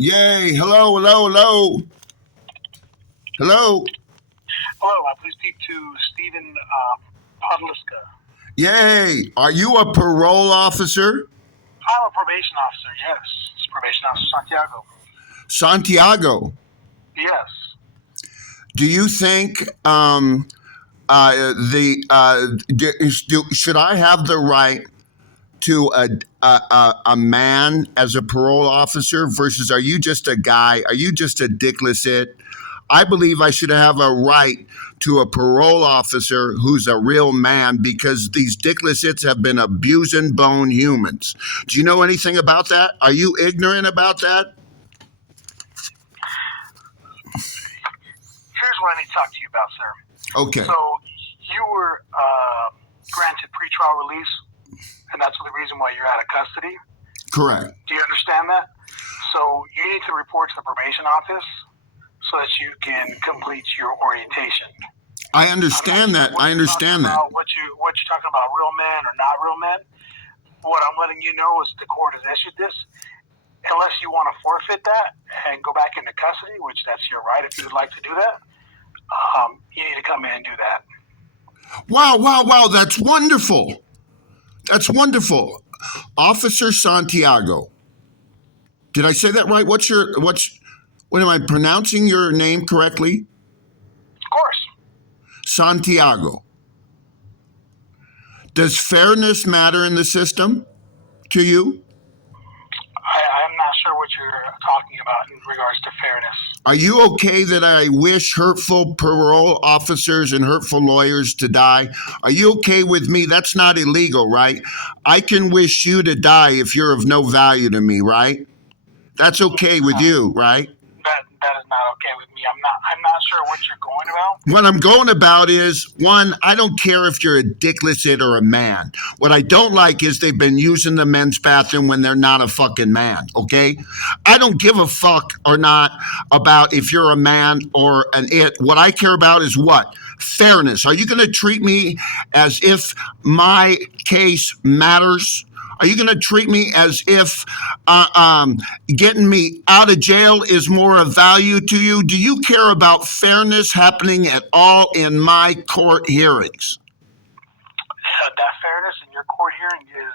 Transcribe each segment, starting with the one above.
Yay. Hello, hello, hello. Hello. Hello, please speak to Stephen Podliska. Yay. Are you a parole officer? I'm a probation officer, yes. It's probation officer Santiago. Santiago. Yes. Do you think should I have the right to a man as a parole officer versus are you just a guy? Are you just a dickless it? I believe I should have a right to a parole officer who's a real man because these dickless its have been abusing bone humans. Do you know anything about that? Are you ignorant about that? Here's what I need to talk to you about, sir. Okay. So, you were granted pretrial release, and that's the reason why you're out of custody? Correct. Do you understand that? So, you need to report to the probation office so that you can complete your orientation. I understand that. I understand that. What you're talking about, real men or not real men? What I'm letting you know is the court has issued this. Unless you want to forfeit that and go back into custody, which that's your right if you would like to do that, you need to come in and do that. Wow, wow, wow. That's wonderful. That's wonderful. Officer Santiago. Did I say that right? What am I pronouncing your name correctly? Of course. Santiago. Does fairness matter in the system to you? I'm not sure what you're talking about in regards to fairness. Are you okay that I wish hurtful parole officers and hurtful lawyers to die? Are you okay with me? That's not illegal, right? I can wish you to die if you're of no value to me, right? That's okay with you, right? That is not okay with me. I'm not sure what you're going about. What I'm going about is, one, I don't care if you're a dickless it or a man. What I don't like is they've been using the men's bathroom when they're not a fucking man, okay? I don't give a fuck or not about if you're a man or an it. What I care about is what? Fairness. Are you going to treat me as if my case matters? Are you going to treat me as if getting me out of jail is more of value to you? Do you care about fairness happening at all in my court hearings? That fairness in your court hearing is,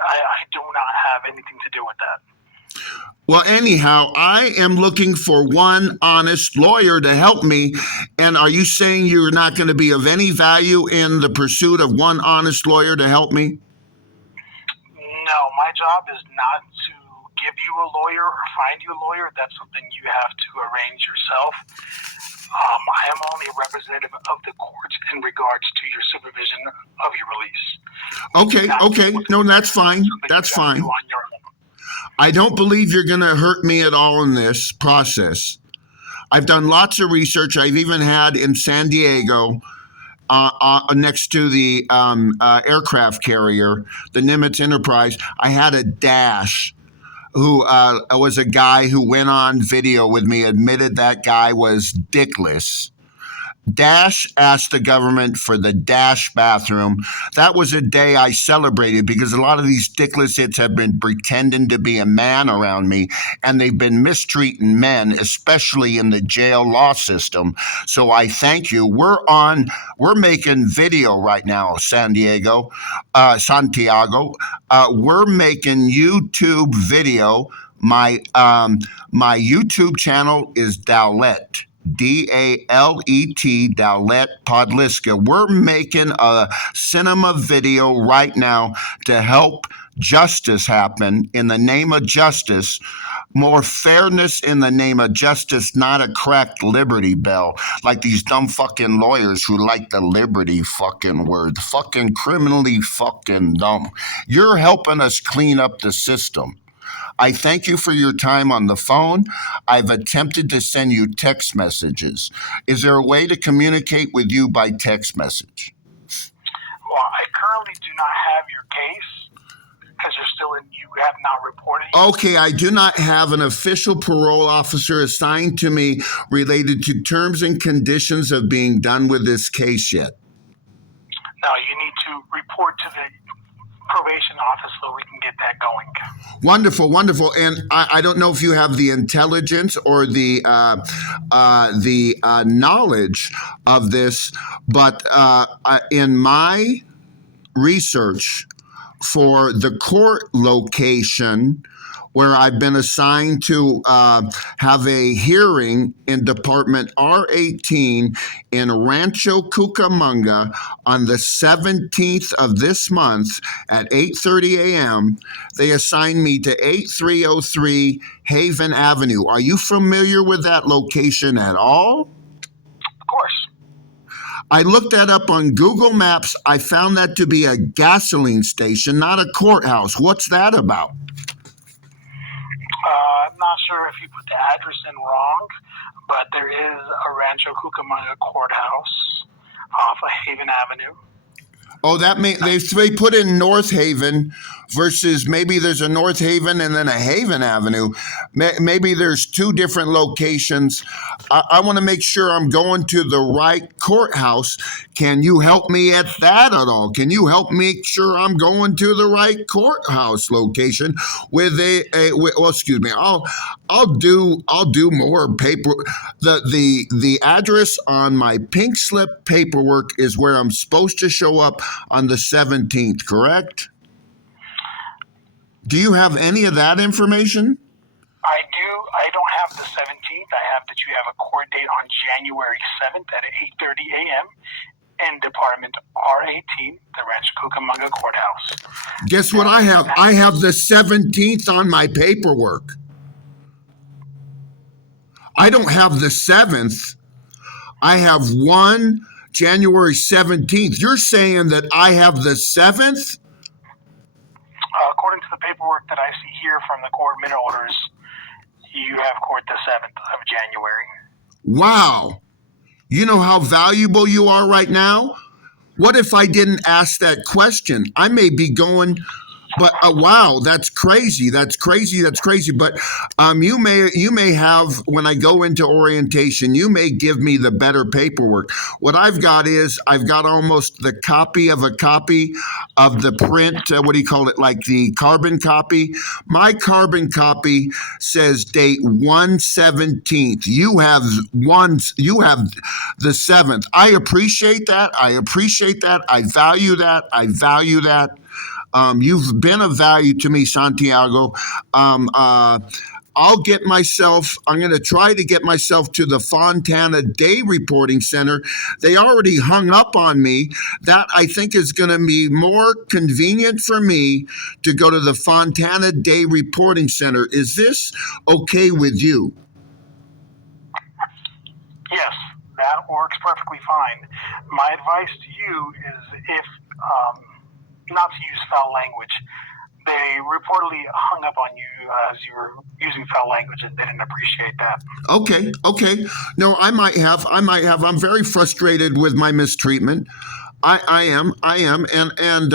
I do not have anything to do with that. Well, anyhow, I am looking for one honest lawyer to help me. And are you saying you're not going to be of any value in the pursuit of one honest lawyer to help me? No, my job is not to give you a lawyer or find you a lawyer. That's something you have to arrange yourself. I am only a representative of the court in regards to your supervision of your release. Okay. No, that's fine. That's fine. I don't believe you're going to hurt me at all in this process. I've done lots of research. I've even had in San Diego, next to the aircraft carrier, the Nimitz Enterprise, I had a dash who was a guy who went on video with me, admitted that guy was dickless. Dash asked the government for the Dash bathroom. That was a day I celebrated because a lot of these dickless hits have been pretending to be a man around me, and they've been mistreating men, especially in the jail law system. So I thank you. We're making video right now, Santiago. We're making YouTube video. My YouTube channel is Dowlett. D-A-L-E-T, Dowlett Podliska. We're making a cinema video right now to help justice happen in the name of justice, more fairness in the name of justice, not a cracked Liberty Bell like these dumb fucking lawyers who like the Liberty fucking word. Fucking criminally fucking dumb. You're helping us clean up the system. I thank you for your time on the phone. I've attempted to send you text messages. Is there a way to communicate with you by text message? Well, I currently do not have your case because you have not reported. Okay, I do not have an official parole officer assigned to me related to terms and conditions of being done with this case yet. No, you need to report to the probation office so we can get that going. Wonderful, wonderful. And I don't know if you have the intelligence or the knowledge of this, but in my research for the court location where I've been assigned to have a hearing in Department R18 in Rancho Cucamonga on the 17th of this month at 8:30 a.m. They assigned me to 8303 Haven Avenue. Are you familiar with that location at all? Of course. I looked that up on Google Maps. I found that to be a gasoline station, not a courthouse. What's that about? I'm not sure if you put the address in wrong, but there is a Rancho Cucamonga courthouse off of Haven Avenue. Oh, that may they put in North Haven versus maybe there's a North Haven and then a Haven Avenue. Maybe there's two different locations. I want to make sure I'm going to the right courthouse. Can you help me at that at all? Can you help make sure I'm going to the right courthouse location with well, excuse me. I'll do more paper. The address on my pink slip paperwork is where I'm supposed to show up on the 17th, correct? Do you have any of that information? I do. I don't have the 17th. I have that you have a court date on January 7th at 8:30 a.m. in Department R18, the Rancho Cucamonga Courthouse. Guess what I have? I have the 17th on my paperwork. I don't have the 7th. I have one January 17th. You're saying that I have the 7th? According to the paperwork that I see here from the court minute orders, you have court the 7th of January. Wow. You know how valuable you are right now? What if I didn't ask that question? I may be going, but wow, that's crazy. That's crazy. That's crazy. But you may have, when I go into orientation, you may give me the better paperwork. What I've got is I've got almost the copy of a copy of the print. What do you call it? Like the carbon copy. My carbon copy says date 1/17. You have the 7th. I appreciate that. I appreciate that. I value that. I value that. You've been of value to me, Santiago. I'm going to try to get myself to the Fontana Day Reporting Center. They already hung up on me. That I think is going to be more convenient for me to go to the Fontana Day Reporting Center. Is this okay with you? Yes, that works perfectly fine. My advice to you is if not to use foul language. They reportedly hung up on you as you were using foul language and didn't appreciate that. Okay. No, I might have. I'm very frustrated with my mistreatment. I am. And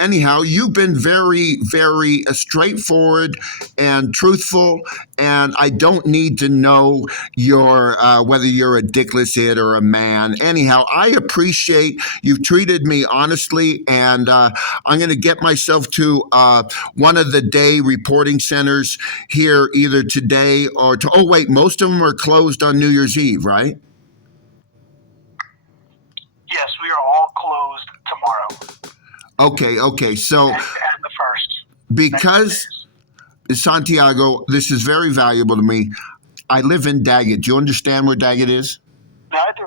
anyhow, you've been very, very straightforward and truthful. And I don't need to know your whether you're a dickless hit or a man. Anyhow, I appreciate you've treated me honestly, and I'm going to get myself to one of the day reporting centers here either today or to. Oh wait, most of them are closed on New Year's Eve, right? Yes, we are all closed tomorrow. Okay. So, and the 1st. Because Santiago, this is very valuable to me. I live in Daggett. Do you understand where Daggett is? Yeah, I do.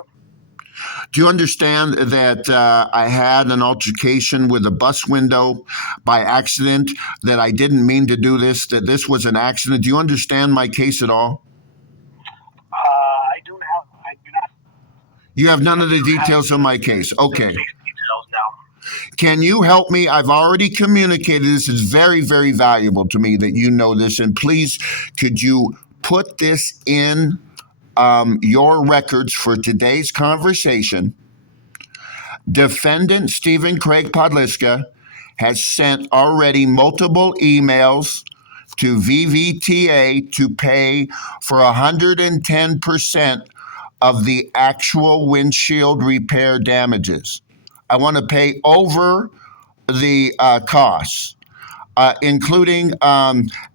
Do you understand that I had an altercation with a bus window by accident, that I didn't mean to do this, that this was an accident? Do you understand my case at all? I do not. You have none of the details on my case. Okay. Details now. Can you help me? I've already communicated. This is very, very valuable to me that you know this. And please, could you put this in your records for today's conversation? Defendant Stephen Craig Podliska has sent already multiple emails to VVTA to pay for 110% of the actual windshield repair damages. I want to pay over the costs. including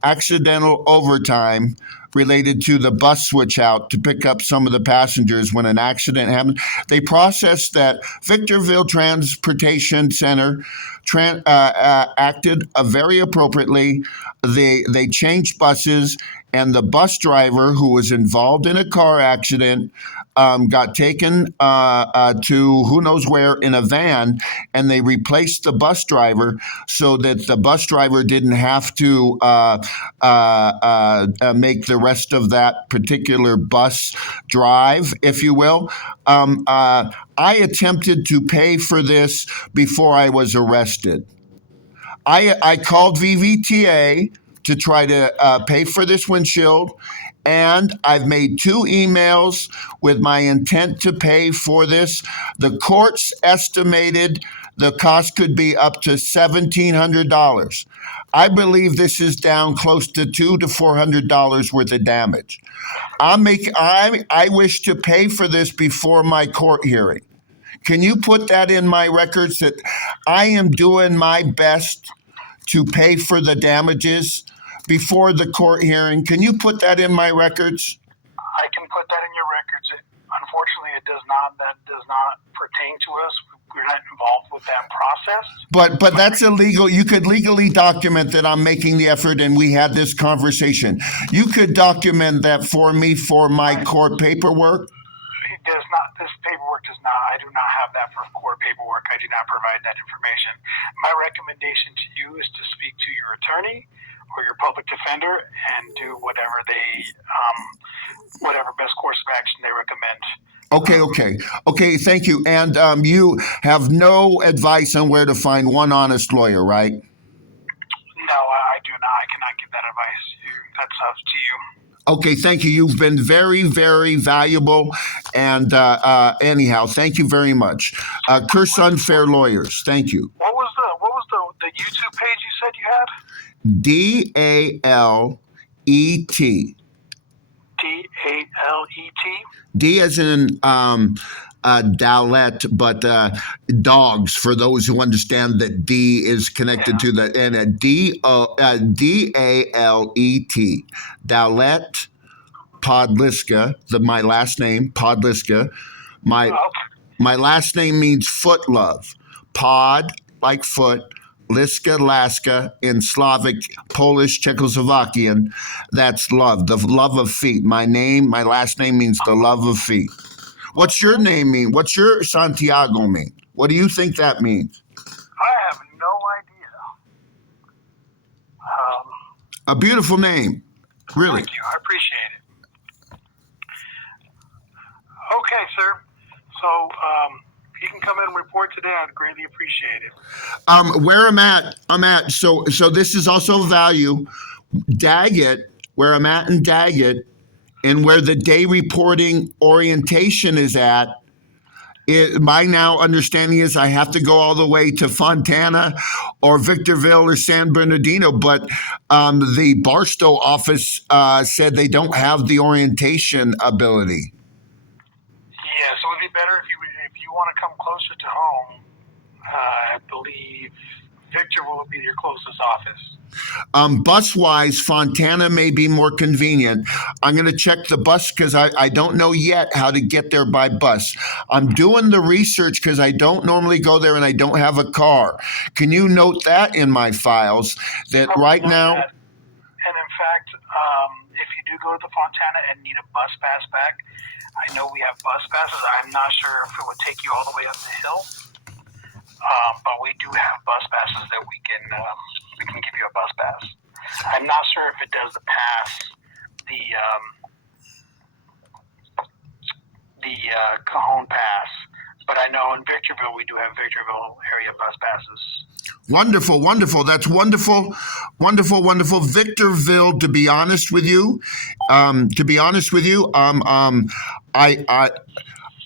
accidental overtime related to the bus switch out to pick up some of the passengers when an accident happened. They processed that. Victorville Transportation Center acted very appropriately. They changed buses, and the bus driver who was involved in a car accident got taken to who knows where in a van, and they replaced the bus driver so that the bus driver didn't have to make the rest of that particular bus drive, if you will. I attempted to pay for this before I was arrested. I called VVTA to try to pay for this windshield, and I've made 2 emails with my intent to pay for this. The courts estimated the cost could be up to $1,700. I believe this is down close to $200 to $400 worth of damage. I wish to pay for this before my court hearing. Can you put that in my records that I am doing my best to pay for the damages before the court hearing? Can you put that in my records? I can put that in your records. Unfortunately, that does not pertain to us. We're not involved with that process. But that's illegal. You could legally document that I'm making the effort and we had this conversation. You could document that for me for my court paperwork. It does not. This paperwork does not. I do not have that for court paperwork. I do not provide that information. My recommendation to you is to speak to your attorney or your public defender and do whatever whatever best course of action they recommend. Okay. Thank you. And you have no advice on where to find one honest lawyer, right? No, I do not. I cannot give that advice. That's up to you. Okay, thank you. You've been very, very valuable. And anyhow, thank you very much. Curse Unfair Lawyers. Thank you. What was the YouTube page you said you had? DALET. DALET. D as in Dalet, but dogs, for those who understand that D is connected to the, and a DALET, Dalet Podliska, my last name, Podliska. My last name means foot love. Pod, like foot, Liska, Laska, in Slavic, Polish, Czechoslovakian, that's love, the love of feet. My last name means the love of feet. What's your name mean? What's your Santiago mean? What do you think that means? I have no idea. A beautiful name, really. Thank you. I appreciate it. Okay, sir. So, you can come in and report today. I'd greatly appreciate it. Where I'm at. So this is also value. Daggett, where I'm at in Daggett, and where the day reporting orientation is at. My now understanding is I have to go all the way to Fontana or Victorville or San Bernardino, but the Barstow office said they don't have the orientation ability. Yeah, so it'd be better if you want to come closer to home. I believe Victorville would be your closest office. Bus-wise, Fontana may be more convenient. I'm going to check the bus because I don't know yet how to get there by bus. I'm doing the research because I don't normally go there and I don't have a car. Can you note that in my files that right now? And in fact, if you do go to Fontana and need a bus pass back, I know we have bus passes. I'm not sure if it would take you all the way up the hill, but we do have bus passes that we can give you a bus pass. I'm not sure if it does the pass, the Cajon pass, but I know in Victorville we do have Victorville area bus passes. Wonderful. That's wonderful. Victorville, to be honest with you,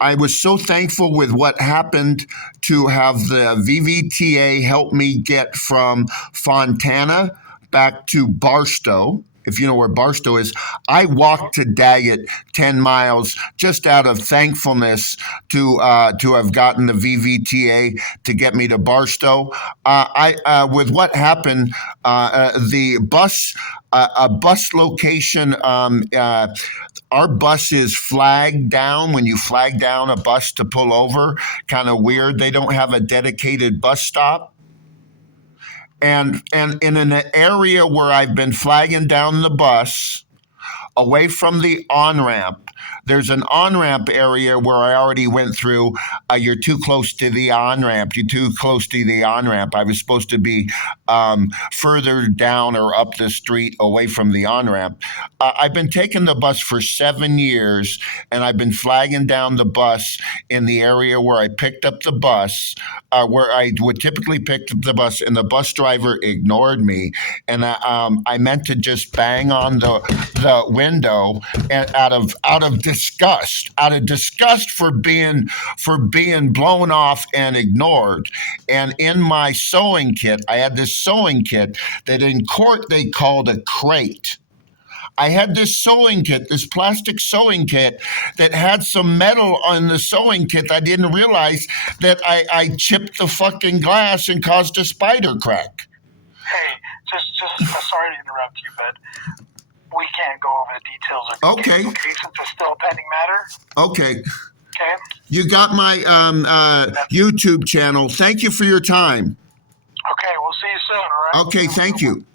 I was so thankful with what happened to have the VVTA help me get from Fontana back to Barstow. if you know where Barstow is. I walked to Daggett 10 miles just out of thankfulness to have gotten the VVTA to get me to Barstow. With what happened, the bus, a bus location. Our bus is flagged down. When you flag down a bus to pull over, kind of weird. They don't have a dedicated bus stop. And in an area where I've been flagging down the bus away from the on-ramp, there's an on-ramp area where I already went through. You're too close to the on-ramp. You're too close to the on-ramp. I was supposed to be further down or up the street away from the on-ramp. I've been taking the bus for 7 years, and I've been flagging down the bus in the area where I picked up the bus, where I would typically pick up the bus, and the bus driver ignored me. And I meant to just bang on the window, and out of disgust for being blown off and ignored. And in my sewing kit, I had this sewing kit that in court they called a crate. I had this sewing kit, this plastic sewing kit that had some metal on the sewing kit. I didn't realize that I chipped the fucking glass and caused a spider crack. Hey, just sorry to interrupt you, but we can't go over the details of the case, okay, since it's still a pending matter. Okay. Okay. You got my YouTube channel. Thank you for your time. Okay, we'll see you soon, all right? Okay, thank you.